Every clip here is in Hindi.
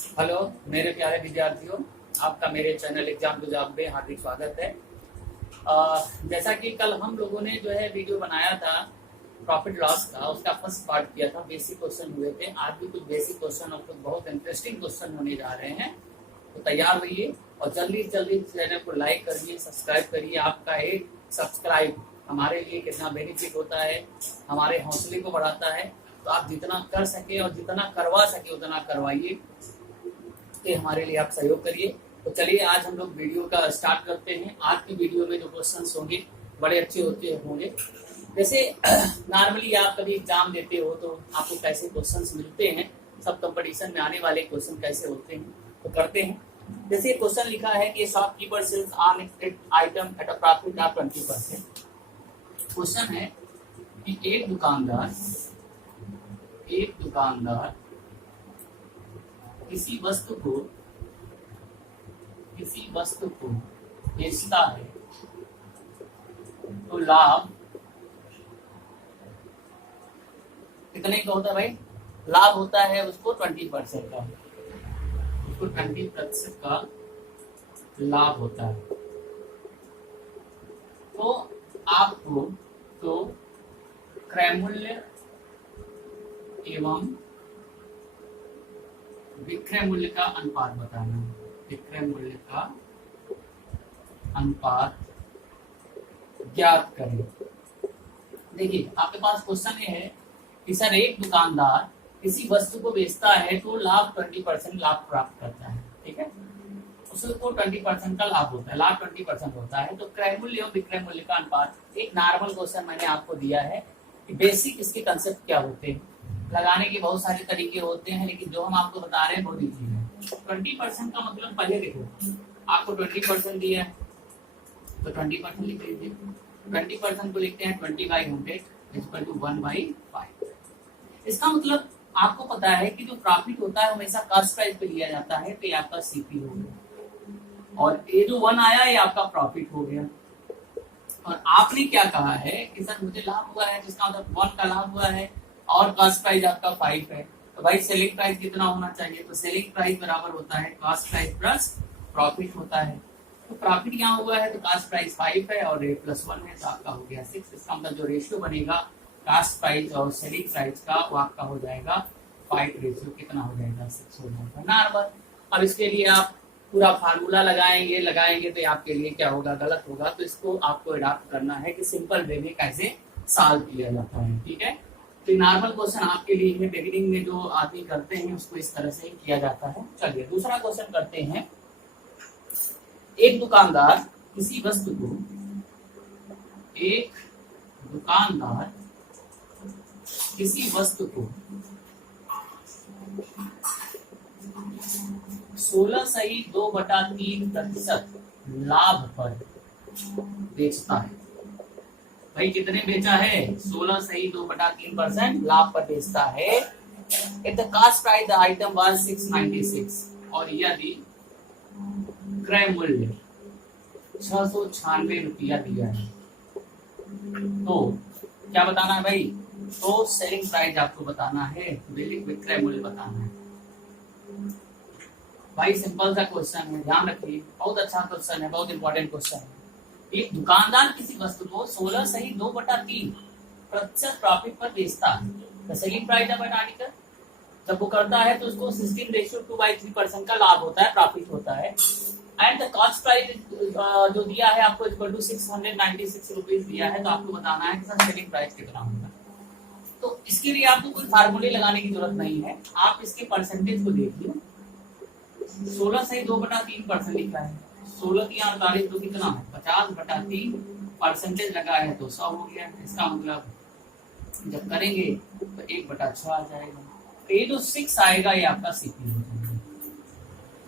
हेलो मेरे प्यारे विद्यार्थियों, आपका मेरे चैनल एग्जाम गुजाब में हार्दिक स्वागत है। जैसा कि कल हम लोगों ने जो है वीडियो बनाया था प्रॉफिट लॉस का, उसका फर्स्ट पार्ट किया था। बेसिक क्वेश्चन हुए थे। आज भी कुछ बेसिक क्वेश्चन और कुछ बहुत इंटरेस्टिंग क्वेश्चन होने जा रहे हैं, तो तैयार रहिए और जल्दी जल्दी चैनल को लाइक करिए, सब्सक्राइब करिए। आपका एक सब्सक्राइब हमारे लिए कितना बेनिफिट होता है, हमारे हौसले को बढ़ाता है। तो आप जितना कर सके और जितना करवा सके उतना करवाइए, ये हमारे लिए आप सहयोग करिए। तो चलिए आज हम लोग वीडियो का स्टार्ट करते हैं। आज की वीडियो में जो क्वेश्चंस होंगे बड़े अच्छे होंगे। जैसे नॉर्मली आप कभी एग्जाम देते हो तो आपको कैसे क्वेश्चंस मिलते हैं, सब कंपटीशन में आने वाले क्वेश्चन कैसे होते हैं, तो करते हैं। जैसे क्वेश्चन लिखा है कि shopkeeper sells on item at a profit of 20%। Question है कि एक दुकानदार किसी वस्तु को बेचता है तो लाभ कितने का होता है भाई? लाभ होता है उसको 20% का, उसको 20% का लाभ होता है। तो आपको तो क्रय मूल्य एवं विक्रय मूल्य का अनुपात बताना है। विक्रय मूल्य का अनुपात ज्ञात करें। देखिए आपके पास क्वेश्चन ये है कि सर एक दुकानदार किसी वस्तु को बेचता है तो लाभ 20% लाभ प्राप्त करता है, ठीक है। उसको 20% का लाभ होता है, लाभ 20% होता है। तो क्रय मूल्य और विक्रय मूल्य का अनुपात, एक नॉर्मल क्वेश्चन मैंने आपको दिया है कि बेसिक इसके कंसेप्ट क्या होते हैं। लगाने के बहुत सारे तरीके होते हैं, लेकिन जो हम आपको बता रहे हैं बहुत इजी है। 20% का मतलब पहले देखो, आपको 20% दिया है तो 20% लिख लीजिए। 20% को लिखते हैं 20/100 इक्वल टू 1/5। इसका मतलब आपको पता है कि जो प्रॉफिट होता है हमेशा कॉस्ट प्राइस पे लिया जाता है, तो ये आपका सीपी हो गया और ये जो 1 आया ये आपका प्रॉफिट हो गया। और आपने क्या कहा है कि सर मुझे लाभ हुआ है, जिसका मतलब 1 का लाभ हुआ है और कॉस्ट प्राइस आपका 5 है, तो भाई सेलिंग प्राइस कितना होना चाहिए? तो सेलिंग प्राइस बराबर होता है कॉस्ट प्राइस प्लस प्रॉफिट होता है। तो प्रॉफिट यहाँ हुआ है तो कॉस्ट प्राइस 5 है और +1 है, तो आपका हो गया 6। इसका मतलब जो रेशियो बनेगा कॉस्ट प्राइस और सेलिंग प्राइस का वो आपका हो जाएगा 5 रेशियो कितना हो जाएगा? 6 हो जाएगा नॉर्मल। अब इसके लिए आप पूरा फार्मूला लगाएंगे तो आपके लिए क्या होगा? गलत होगा। तो इसको आपको अडॉप्ट करना है कि सिंपल वे में कैसे सॉल्व किया जाता है, ठीक है। तो नॉर्मल क्वेश्चन आपके लिए है, बिगिनिंग में जो आदमी करते हैं उसको इस तरह से किया जाता है। चलिए दूसरा क्वेश्चन करते हैं। एक दुकानदार किसी वस्तु को 16.2/3% लाभ पर बेचता है। भाई कितने बेचा है? 16.2/3% लाभ पर बेचता है। If the cost price the item was 696 और यदि क्रय मूल्य 696 रुपया दिया है, तो क्या बताना है भाई? तो सेलिंग प्राइस आपको बताना है, विक्रय मूल्य बताना है। भाई सिंपल सा क्वेश्चन है, ध्यान रखिए। बहुत अच्छा क्वेश्चन है, बहुत इंपॉर्टेंट क्वेश्चन है। एक दुकानदार किसी वस्तु को 16.2/3% प्रॉफिट पर बेचता है। The selling price of an article, जब वो करता है तो उसको 16/2/3% का लाभ होता है, प्रॉफिट होता है। एंड द कॉस्ट प्राइस जो दिया है आपको इक्वल टू 696 रुपीज दिया है, तो आपको बताना है कि सर सेलिंग प्राइस कितना होगा। तो इसके लिए आपको कोई फार्मूले लगाने की जरूरत नहीं है, आप इसके परसेंटेज को देखिए। 16.2/3% लिखा है, 16×48 तो कितना है? 50/3 परसेंटेज लगा है तो 100 हो गया। इसका मतलब जब करेंगे तो 1/6 आ जाएगा। तो ये जो 6 आएगा ये आपका सीपी हो जाएगा।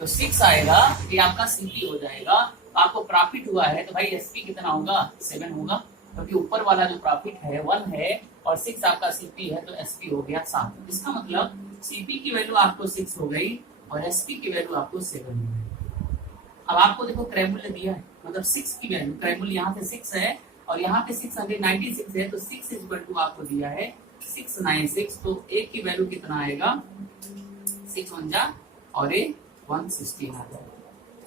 तो 6 आएगा ये आपका सीपी हो जाएगा। आपको प्रॉफिट हुआ है तो भाई एसपी कितना होगा? 7 होगा, क्योंकि ऊपर वाला जो प्रॉफिट है 1 है और 6 आपका सीपी है, तो एसपी हो गया 7। इसका मतलब सीपी की वैल्यू आपको 6 हो गई और एसपी की वैल्यू आपको 7 हो गई। अब आपको देखो क्रय मूल्य दिया है, मतलब 6 की वैल्यू, क्रय मूल्य यहाँ पे 6 है और यहाँ पे 696 है, तो 6 इक्वल टू आपको दिया है 696। तो एक की वैल्यू कितना आएगा? 6 1 जा और ये 116 आ जाएगा।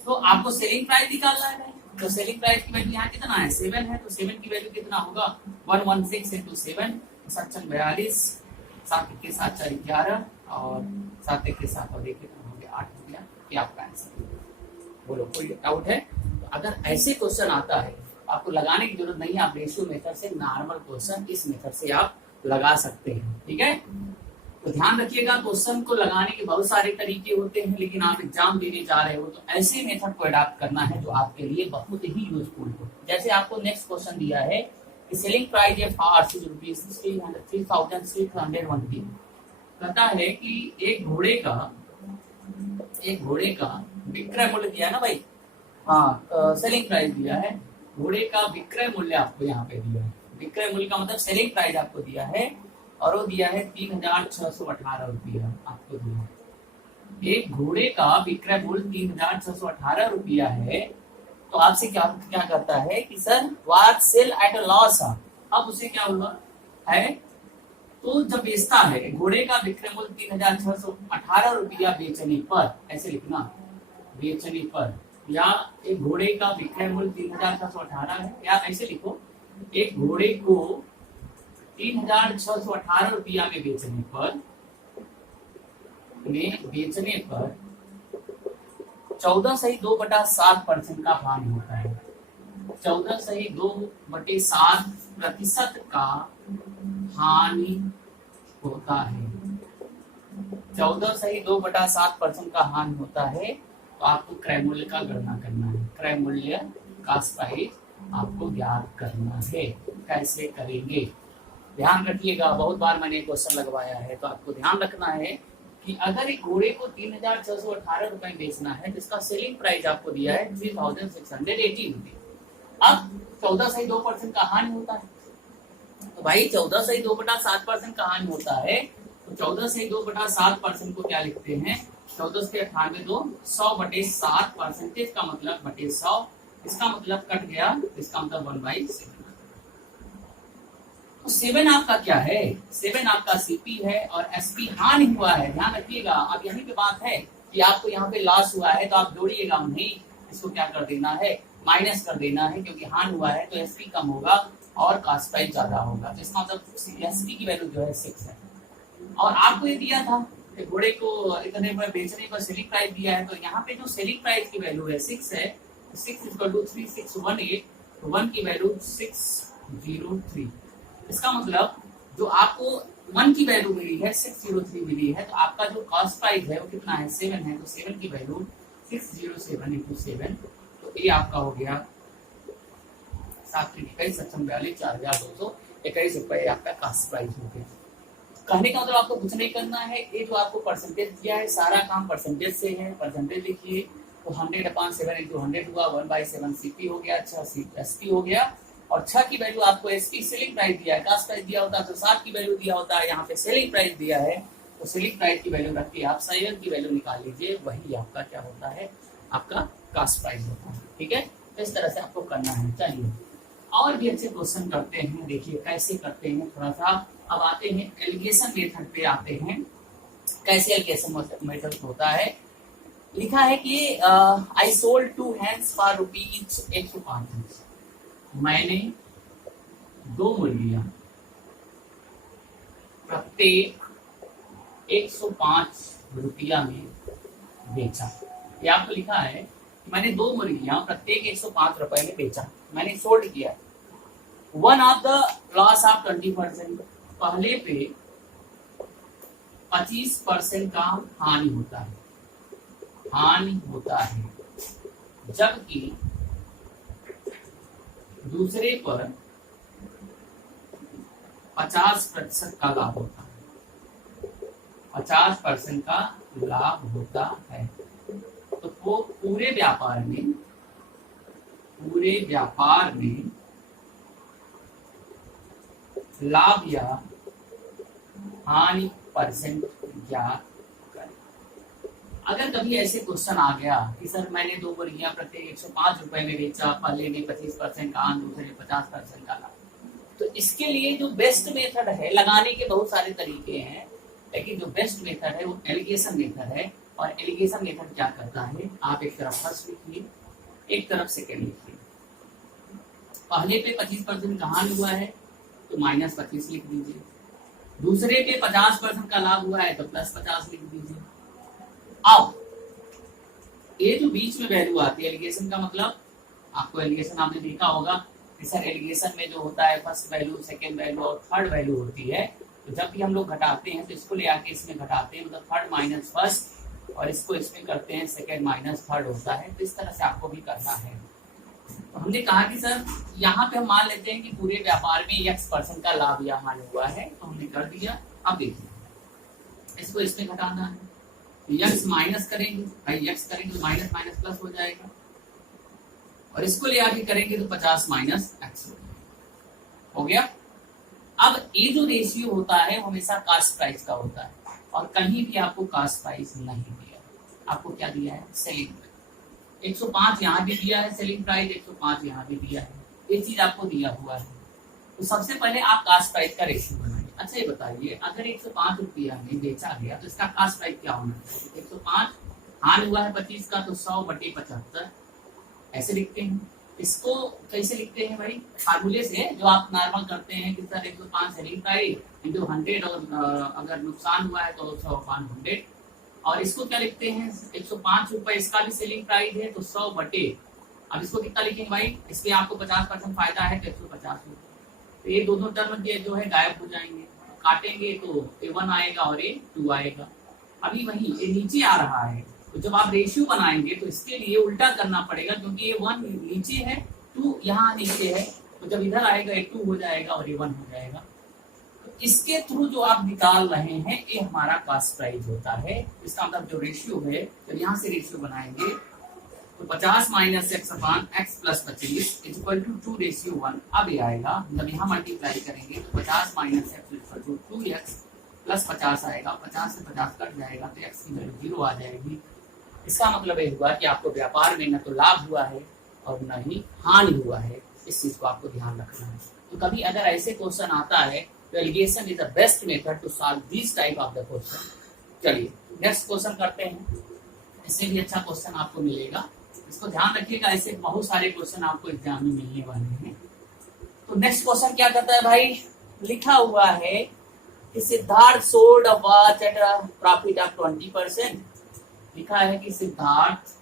तो आपको सेलिंग प्राइस निकालना है, तो सेलिंग प्राइस की वैल्यू यहाँ कितना है 7 है, तो 7 की वैल्यू कितना होगा 116 into 7 7 42, 7 के साथ 4 11 और 7 के साथ और एक कितना हो गया 8 हो गया। ये आपका आंसर। बोलो कोई डाउट है? तो अगर ऐसे क्वेश्चन आता है आपको लगाने की जरूरत नहीं है, आप रेशियो मेथड से नॉर्मल क्वेश्चन इस मेथड से आप लगा सकते हैं। ठीक है, तो ध्यान रखिएगा क्वेश्चन को लगाने के बहुत सारे तरीके होते हैं, लेकिन आप एग्जाम देने जा रहे हो तो ऐसे मेथड को अडॉप्ट करना है जो आपके लिए बहुत ही यूजफुल हो। जैसे आपको नेक्स्ट क्वेश्चन दिया है कि selling price of horse is ₹3,601। कहता है कि एक घोड़े का विक्रय मूल्य दिया है ना भाई, हाँ सेलिंग प्राइस दिया है, घोड़े का विक्रय मूल्य आपको यहाँ पे दिया है। विक्रय मूल्य का मतलब सेलिंग प्राइस आपको दिया है और वो दिया है 3,618 रुपया आपको दिया है। एक घोड़े का विक्रय मूल्य 3,618 रुपया है, तो आपसे क्या करता है कि sir what sell at a loss. अब उसे क्या हुआ है, तो जब बेचता है घोड़े का विक्रय मूल्य 3,618 रुपया बेचने पर, ऐसे लिखना बेचने पर, या एक घोड़े का विक्रय मूल्य 3,618 है, या ऐसे लिखो एक घोड़े को 3,618 रुपया में बेचने पर 14 सही 2/7% का हानि होता है। 14 सही 2/7% का हानि होता है। 14 सही 2/7% का हानि होता है। तो आपको क्रय मूल्य का गणना करना है, क्रय मूल्य कास्ट प्राइस आपको ज्ञात करना है। कैसे करेंगे ध्यान रखिएगा, बहुत बार मैंने क्वेश्चन लगवाया है। तो आपको ध्यान रखना है कि अगर एक घोड़े को 3,618 रुपए बेचना है तो इसका सेलिंग प्राइस आपको दिया है 3,680 रुपये। अब 14 सही 2% का हानि होता है, तो भाई 14 सही 2/7% का हानि होता है, तो 14 सही 2/7% को क्या लिखते हैं 14 से 98 2 100/7% का मतलब बटे 100, इसका मतलब कट गया, इसका मतलब 1/7। तो 7 आपका क्या है, 7 आपका सीपी है और एसपी हानि हुआ है। ध्यान रखिएगा, अब यहीं पे बात है कि आपको यहाँ पे लॉस हुआ है तो आप जोड़िएगा नहीं, इसको क्या कर देना है माइनस कर देना है, क्योंकि हानि हुआ है तो एसपी कम होगा और कास्ट प्राइस ज्यादा होगा। तो इसका मतलब एसपी की वैल्यू जो है 6 है। और आपको ये दिया था घोड़े को इतने पर बेचने पर सेलिंग प्राइस दिया है, तो यहाँ पे जो सेलिंग प्राइस की वैल्यू है 6 है, 6=3618, तो 1 की वैल्यू 603। इसका मतलब जो आपको 1 की वैल्यू मिली है 603 मिली है, तो आपका जो कॉस्ट प्राइस है वो कितना है 7 है, तो 7 की वैल्यू 607 into 7, तो ये आपका हो गया 7,21,42,4,221 रुपए आपका कॉस्ट प्राइस हो गया। कहने का मतलब आपको कुछ नहीं करना है, ये जो आपको परसेंटेज दिया है सारा काम परसेंटेज से है। परसेंटेज लिखिए, तो 100/7 into 100 हुआ, 1/7 सीपी हो गया, 6 एसपी हो गया, और 6 की वैल्यू आपको एसपी सेलिंग प्राइस दिया है, कास्ट प्राइस दिया होता है तो 7 की वैल्यू दिया होता है, यहाँ पे सेलिंग प्राइस दिया है तो सेलिंग प्राइस की वैल्यू रख के आप 7 की वैल्यू निकाल लीजिए, वही आपका क्या होता है आपका कास्ट प्राइस होता है। ठीक है, तो इस तरह से आपको करना है। चलिए और भी अच्छे क्वेश्चन करते हैं, देखिए कैसे करते हैं थोड़ा सा। अब आते हैं एलिगेशन मेथड पे आते हैं, कैसे एलिगेशन मेथड होता है। लिखा है कि I sold 2 hands for rupees 105। मैंने 2 मुर्गियां प्रत्येक 105 रुपया में बेचा। ये आपको लिखा है कि मैंने 2 मुर्गियां प्रत्येक 105 रुपए में बेचा, मैंने सोल्ड किया। One of the loss of 20%, पहले पे 25% का हानि होता है, जबकि दूसरे पर 50% का लाभ होता है, 50% का लाभ होता है। तो वो पूरे व्यापार में लाभ या हानि परसेंट ज्ञात करें। अगर कभी ऐसे क्वेश्चन आ गया कि सर मैंने 2 मुर्गियां प्रत्येक 105 रुपए में बेचा, पहले में 25% का, दूसरे में 50% का लाभ, तो इसके लिए जो बेस्ट मेथड है, लगाने के बहुत सारे तरीके हैं, लेकिन जो बेस्ट मेथड है वो एलिगेशन मेथड है। और एलिगेशन मेथड क्या करता है, आप एक तरफ फर्स्ट लिखिए, एक तरफ सेकेंड लिखिए। पहले पे 25% का हानि हुआ है तो -25 लिख दीजिए, दूसरे पे 50% का लाभ हुआ है तो +50 लिख दीजिए। अब ये जो बीच में वैल्यू आती है एलिगेशन का मतलब, आपको एलिगेशन आपने देखा होगा कि सर एलिगेशन में जो होता है फर्स्ट वैल्यू, सेकेंड वैल्यू और थर्ड वैल्यू होती है, तो जब भी हम लोग घटाते हैं तो इसको ले आके इसमें घटाते हैं, मतलब थर्ड माइनस फर्स्ट, और इसको इसमें करते हैं सेकेंड माइनस थर्ड होता है। तो इस तरह से आपको भी करना है। तो हमने कहा कि सर यहाँ पे हम मान लेते हैं कि पूरे व्यापार में x% का लाभ या हानि हुआ है, तो हमने कर दिया। अब देखिए इसको इसमें घटाना है, x माइनस करेंगे, भाई x करेंगे तो माइनस माइनस प्लस हो जाएगा, और इसको ले आके करेंगे तो 50 माइनस x हो गया। अब ये जो रेशियो होता है हमेशा कास्ट प्राइस का होता है, और कहीं भी आपको कास्ट प्राइस नहीं दिया, आपको क्या दिया है, सेलिंग प्राइस। 105 यहाँ भी दिया है सेलिंग प्राइस, 105 यहाँ भी दिया है, ये चीज आपको दिया हुआ है। तो सबसे पहले आप कास्ट प्राइस का रेशियो बनाइए। अच्छा ये बताइए, अगर 105 रुपया में बेचा गया तो इसका कास्ट प्राइस क्या होना चाहिए? 105 हानि हुआ है 25 का, तो 100/75 ऐसे लिखते हैं। इसको कैसे लिखते हैं भाई, फार्मूले से जो आप नॉर्मल करते हैं कि सर 105 सेलिंग प्राइस इंटू 100, और अगर नुकसान हुआ है तो 100/100, और इसको क्या लिखते हैं, 105 रुपए इसका भी सेलिंग प्राइस है तो 100 बटे, अब इसको कितना लिखेंगे भाई, इसके आपको 50% फायदा है तो 150 रुपए। तो ये दोनों टर्म के जो है गायब हो जाएंगे, काटेंगे तो ये 1 आएगा और ये 2 आएगा। अभी वही ये नीचे आ रहा है, तो जब आप रेशियो बनाएंगे तो इसके लिए उल्टा करना पड़ेगा, क्योंकि ये 1 नीचे है, 2 यहाँ नीचे है, तो जब इधर आएगा ये 2 हो जाएगा और ये 1 हो जाएगा। तो इसके थ्रू जो आप निकाल रहे हैं ये हमारा कास्ट प्राइस होता है। इसका मतलब जो रेशियो है, जब यहाँ से रेशियो बनाएंगे तो 50 minus x/x plus 25 equal to 2:1। अब ये आएगा, जब यहाँ मल्टीप्लाई करेंगे तो 50 minus x equal to 2x plus 50 आएगा, 50 से 50 कट जाएगा तो x की वैल्यू 0 आ जाएगी। इसका मतलब ये हुआ कि आपको व्यापार में न तो लाभ हुआ है और न ही हानि हुआ है। इस चीज को आपको ध्यान रखना है। तो कभी अगर ऐसे क्वेश्चन आता है तो alligation is the best method to solve this type of the question. चलिए नेक्स्ट क्वेश्चन करते हैं, इससे भी अच्छा क्वेश्चन आपको मिलेगा, इसको ध्यान रखिएगा। ऐसे बहुत सारे क्वेश्चन आपको एग्जाम में मिलने वाले हैं। तो नेक्स्ट क्वेश्चन क्या करता है भाई, लिखा हुआ है कि Siddharth sold a watch eight a profit of 20%। लिखा है कि सिद्धार्थ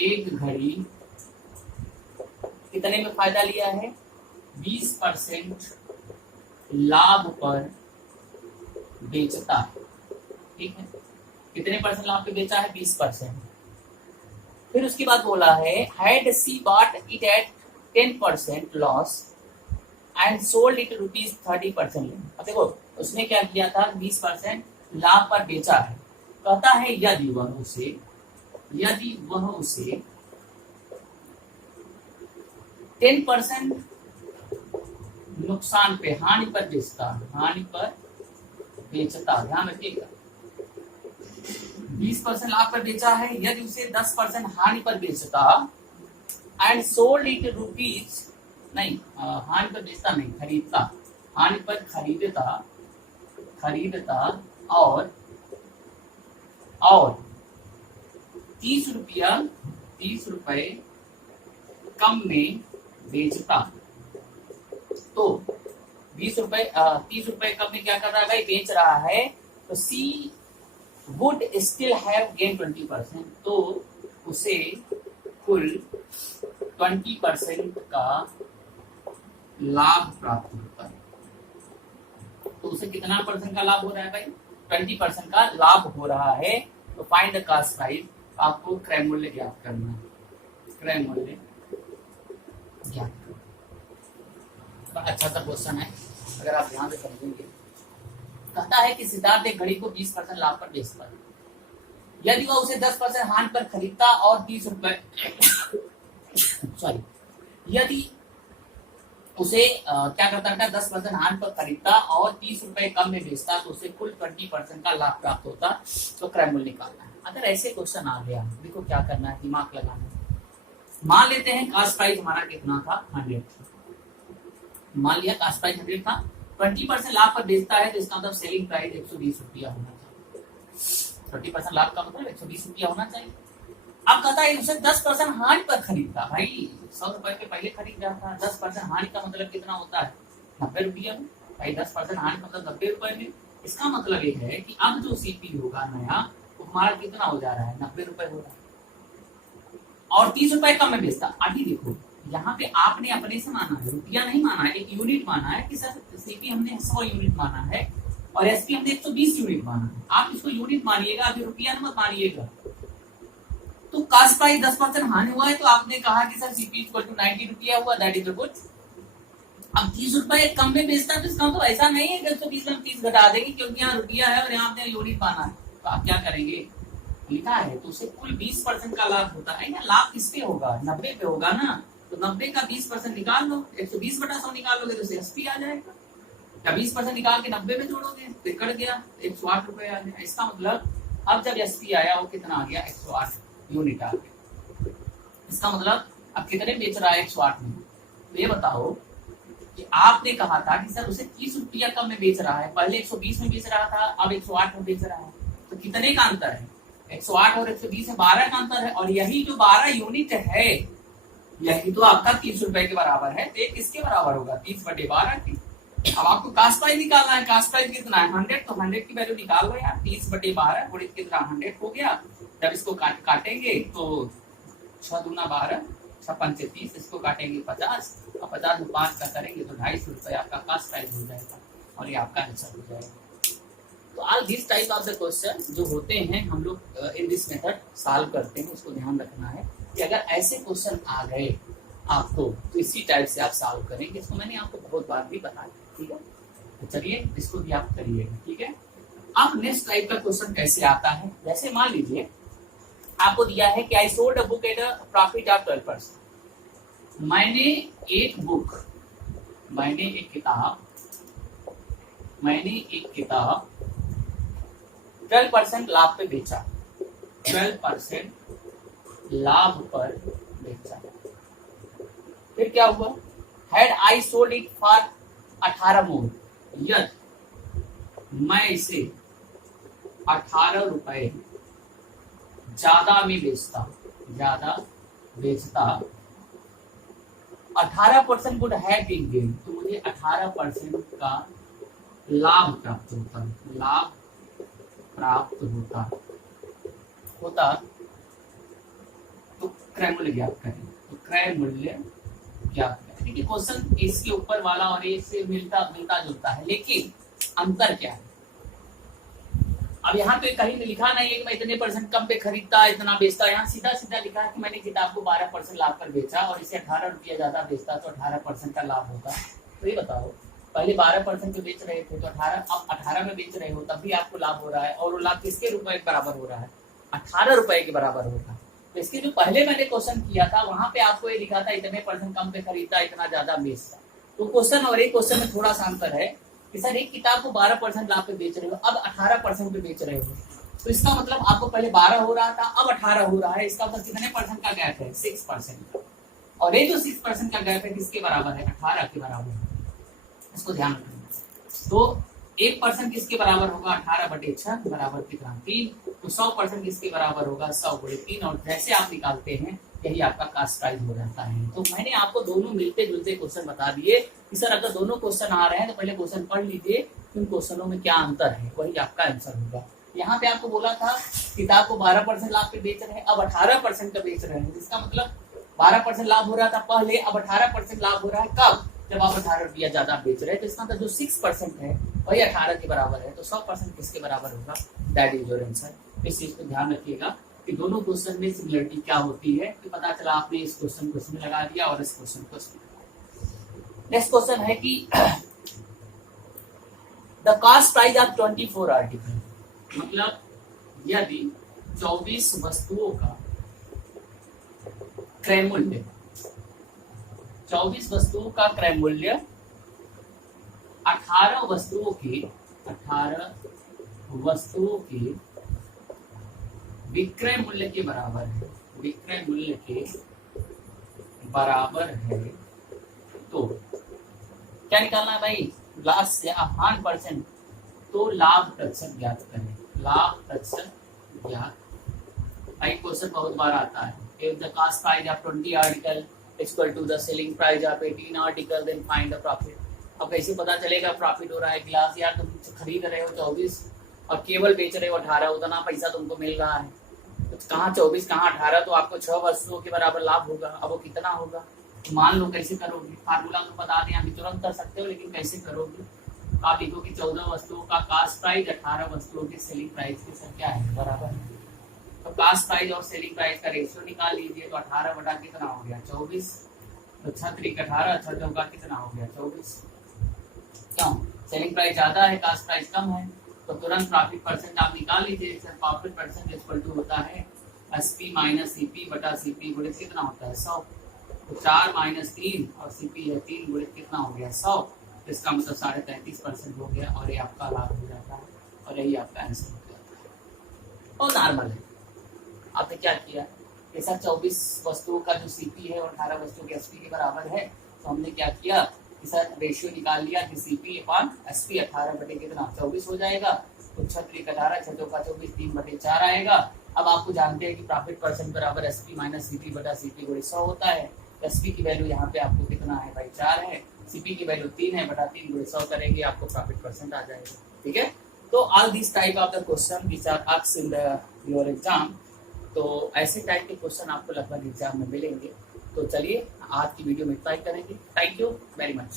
एक घड़ी कितने में फायदा लिया है, 20% लाभ पर बेचता है। ठीक है, कितने परसेंट लाभ पे बेचा है, 20%। फिर उसके बाद बोला है had she bought it at 10% loss and sold it ₹30%। अब देखो उसने क्या किया था, 20% लाभ पर बेचा है। कहता है यदि वह उसे 10% नुकसान पे, हानि पर बेचता, ध्यान रखिएगा 20% लाभ पर बेचा है, यदि उसे 10% हानि पर बेचता एंड सोल्ड इट रुपीज, नहीं हानि पर बेचता नहीं, खरीदता, हानि पर खरीदता और 30 रुपए कम में बेचता, तो 30 रुपए कम में क्या कर रहा है भाई, बेच रहा है, तो सी वुड स्टिल हैव गेन 20%, तो उसे कुल 20% का लाभ प्राप्त होता है। तो उसे कितना परसेंट का लाभ हो रहा है भाई, 20% का लाभ हो रहा है। तो फाइंड द कास्ट प्राइस, आपको क्रय मूल्य ज्ञात करना है, क्रय मूल्य ज्ञात करना। अच्छा सा क्वेश्चन है, अगर आप ध्यान से समझेंगे। कहता है कि सिद्धार्थ एक घड़ी को 20% लाभ पर बेचता है, यदि वह उसे 10% हानि पर खरीदता और 30 रुपए यदि उसे क्या करता था, 10% हानि पर खरीदता और 30 रुपए कम में बेचता, तो उसे कुल 20% का लाभ प्राप्त होता। तो क्रय मूल्य निकालना है। अगर ऐसे क्वेश्चन आ गया, देखो क्या करना है, दिमाग लगाना है। मान लेते हैं कास्ट प्राइस हमारा कितना था, 100 था। मान लिया कास्ट प्राइस 100 था, 20% लाभ पर बेचता है, तो इसका मतलब सेलिंग प्राइस 120 रुपया होना था। 20% लाभ का मतलब 120 रुपया होना चाहिए। अब कहता है उसे 10% हानि पर खरीदता, भाई 100 रुपए के पहले खरीद जाता है, 10% हानि का मतलब कितना होता है 90 रुपया में, भाई 10% हानि का मतलब 90 रुपए में। इसका मतलब ये है कि अब जो सीपी होगा नया वो हमारा कितना हो जा रहा है 90 रुपए हो रहा है, और 30 रुपए कम में बेचता। अभी देखो यहाँ पे आपने अपने से माना है, रुपया नहीं माना है, एक यूनिट माना है कि सर सीपी हमने 100 यूनिट माना है और एसपी हमने 120 यूनिट माना है। आप इसको यूनिट मानिएगा, अभी रुपया मत मानिएगा। तो कास्ट प्राइस 10% हानि हुआ है, तो आपने कहा कि सर सीपी इक्वल टू 90 रुपया हुआ, दैट इज गुड। अब 30 रुपए कम में बेचता है तो इसका तो ऐसा नहीं है कि 120 में 30 घटा देंगे, क्योंकि यहाँ रुपया है और यहाँ आपने यूनिट माना है। तो आप क्या करेंगे, लिखा है तो उसे कुल 20% का लाभ होता है ना। लाभ किस पे होगा 90 पे होगा ना, तो 90 का 20% निकाल लो, 120/100 निकालोगे तो एसपी आ जाएगा, या 20% निकाल के 90 में जोड़ोगे तो कट गया 108 रुपए आ गया। इसका मतलब अब जब एसपी आया वो कितना आ गया 108 यूनिट आ गया। इसका मतलब अब कितने बेच रहा है 108 में। तो ये बताओ कि आपने कहा था कि सर उसे 30 रुपया कम में बेच रहा है, पहले 120 में बेच रहा था, अब 108 में बेच रहा है, तो कितने का अंतर है 108 और 120 में 12 का अंतर है, और यही जो 12 यूनिट है यही तो आपका 30 रुपए के बराबर है। तो किसके बराबर होगा 30/12 की। अब आपको कास्ट प्राइस निकालना है, कास्ट प्राइस कितना है 100, तो 100 की वैल्यू निकाल लो यार, 30/12 गुणित कितना 100 हो गया। जब इसको काटेंगे तो 6 दूना 12, 6 पंचे 30, इसको काटेंगे 50 और 50 में 5 का करेंगे तो 250 रुपए आपका कास्ट प्राइस हो जाएगा और ये आपका आंसर हो जाएगा। तो all this type of the question जो होते हैं हम लोग इन दिस मेथड सॉल्व करते हैं। उसको ध्यान रखना है कि अगर ऐसे क्वेश्चन आ गए आपको तो इसी टाइप से आप सॉल्व करेंगे। इसको मैंने आपको बहुत बार भी बताया, ठीक है। तो चलिए इसको भी आप करिएगा, ठीक है। अब नेक्स्ट टाइप का क्वेश्चन कैसे आता है, जैसे मान लीजिए आपको दिया है कि I sold a book eight a profit of 12%। मैंने एक किताब 12% लाभ पे बेचा, 12% लाभ पर बेचा। फिर क्या हुआ, had I sold it for 18 मोर, यदि मैं इसे 18 रुपए ज्यादा में बेचता 18% वुड हैव बीन गेन, तो मुझे 18% का लाभ प्राप्त होता। तो क्रय मूल्य ज्ञात करें, तो क्रय मूल्य ज्ञात करें। देखिए क्वेश्चन इसके ऊपर वाला और इससे मिलता जुलता है, लेकिन अंतर क्या है। अब यहाँ पे कहीं लिखा नहीं है कि मैं इतने % कम पे खरीदता इतना बेचता, यहाँ सीधा सीधा लिखा है कि मैंने किताब को 12% लाभ पर बेचा और इसे 18 रुपया ज्यादा बेचता तो 18% का लाभ होगा। तो ये बताओ पहले 12% पे बेच रहे थे तो 18 में बेच रहे हो तब भी आपको लाभ हो रहा है, और वो लाभ किसके रुपए के बराबर हो रहा है 18 रुपए के बराबर होगा। तो इसके जो पहले मैंने क्वेश्चन किया था वहां पे आपको ये लिखा था इतने % कम पे खरीदता इतना ज्यादा बेचता। तो क्वेश्चन और एक क्वेश्चन में थोड़ा सा अंतर है कि सर एक किताब को 12% लाभ पे बेच रहे हो, अब 18% पे बेच रहे हो, तो इसका मतलब आपको पहले 12 हो रहा था अब 18 हो रहा है। इसका मतलब कितने % का गैप है 6% का, और ये जो 6% का गैप है किसके बराबर है 18 के बराबर है। इसको ध्यान रखना। तो 1% किसके बराबर होगा 18/6 बराबर कितना 3, तो 100% किसके बराबर होगा 100/3, और जैसे आप निकालते हैं यही आपका कास्ट प्राइस हो जाता है। तो मैंने आपको दोनों मिलते जुलते क्वेश्चन बता दिए कि सर अगर दोनों क्वेश्चन आ रहे हैं तो पहले क्वेश्चन पढ़ लीजिए उन क्वेश्चनों में क्या अंतर है, वही आपका आंसर होगा। यहाँ पे आपको बोला था किताब को 12% लाभ पे बेच रहे हैं, अब 18% का बेच रहे हैं, जिसका मतलब 12% लाभ हो रहा था पहले, अब 18% लाभ हो रहा है कब, जब आप 18 रुपया ज्यादा बेच रहे हैं। तो इसका मतलब जो 6% है वही 18 के बराबर है, तो 100% किसके बराबर होगा, दैट इज योर आंसर। इस चीज को ध्यान रखिएगा कि दोनों क्वेश्चन में सिमिलरिटी क्या होती है, कि पता चला आपने इस क्वेश्चन को इसमें लगा दिया और इस क्वेश्चन को इसमें। नेक्स्ट क्वेश्चन है कि the cost price of 24 article, मतलब यदि 24 वस्तुओं का क्रय मूल्य 24 वस्तुओं का क्रय मूल्य 18 वस्तुओं के विक्रय मूल्य के बराबर है, विक्रय मूल्य के बराबर है, तो क्या निकालना है भाई, लास्ट या 100%, तो लाभ प्रतिशत ज्ञात करें, लाभ प्रतिशत ज्ञात। भाई क्वेश्चन बहुत बार आता है, if the cost price of 20 article is equal to the selling price of 18 article then find the profit। अब कैसे पता चलेगा प्रॉफिट हो रहा है? गिलास यार तुम खरीद रहे हो 24 और केवल बेच रहे हो 18, उतना पैसा तुमको मिल रहा है, तो कहाँ 24 कहाँ 18, तो आपको 6 वस्तुओं के बराबर लाभ होगा। अब वो कितना होगा मान लो, कैसे करोगे? फार्मूला तो बता दें, अभी तुरंत कर सकते हो, लेकिन कैसे करोगे? आप लिखो कि 14 वस्तुओं का कास्ट प्राइस 18 वस्तुओं के सेलिंग प्राइस के साथ क्या है, बराबर है। तो कास्ट प्राइस और सेलिंग प्राइस का रेशियो निकाल लीजिए, तो 18 बटा कितना हो गया 24, तो 6 3 18, 6 चौका कितना हो गया 24। क्यों? सेलिंग प्राइस ज्यादा है, कास्ट प्राइस कम है, तो तुरंत प्रॉफिट परसेंट आप निकाल लीजिए। प्रॉफिट परसेंट इक्वल टू होता है एसपी माइनस सीपी बटा सीपी गुणित कितना होता है 100। तो 4 माइनस 3 और सीपी है 3 गुणित कितना हो गया 100। इसका मतलब 33.5% हो गया और ये आपका लाभ हो जाता है और यही आपका आंसर हो जाता है। और नॉर्मल है, आपने क्या किया, ऐसा 24 वस्तुओं का जो सीपी है और 18 वस्तुओं के एसपी के बराबर है, तो हमने क्या किया, इसका रेशियो निकाल लिया कि सीपी अपॉन एसपी 18 बटे कितना 24 हो जाएगा। तो 6 3 18, 6 चौका 24, 3 बटे 4 आएगा। अब आपको जानते हैं कि प्रॉफिट परसेंट बराबर एसपी माइनस सीपी बटा सीपी गुणित 100 होता है। एसपी की वैल्यू यहाँ पे आपको कितना है भाई 4 है, सीपी की वैल्यू 3 है, बटा 3 गुणित 100 करेंगे आपको प्रॉफिट परसेंट आ जाएगा। ठीक है, तो all this type of the question which are asked in the your exam, तो ऐसे टाइप के क्वेश्चन आपको लगभग एग्जाम में मिलेंगे। तो चलिए आज की वीडियो में इतना ही करेंगे। Thank you very much.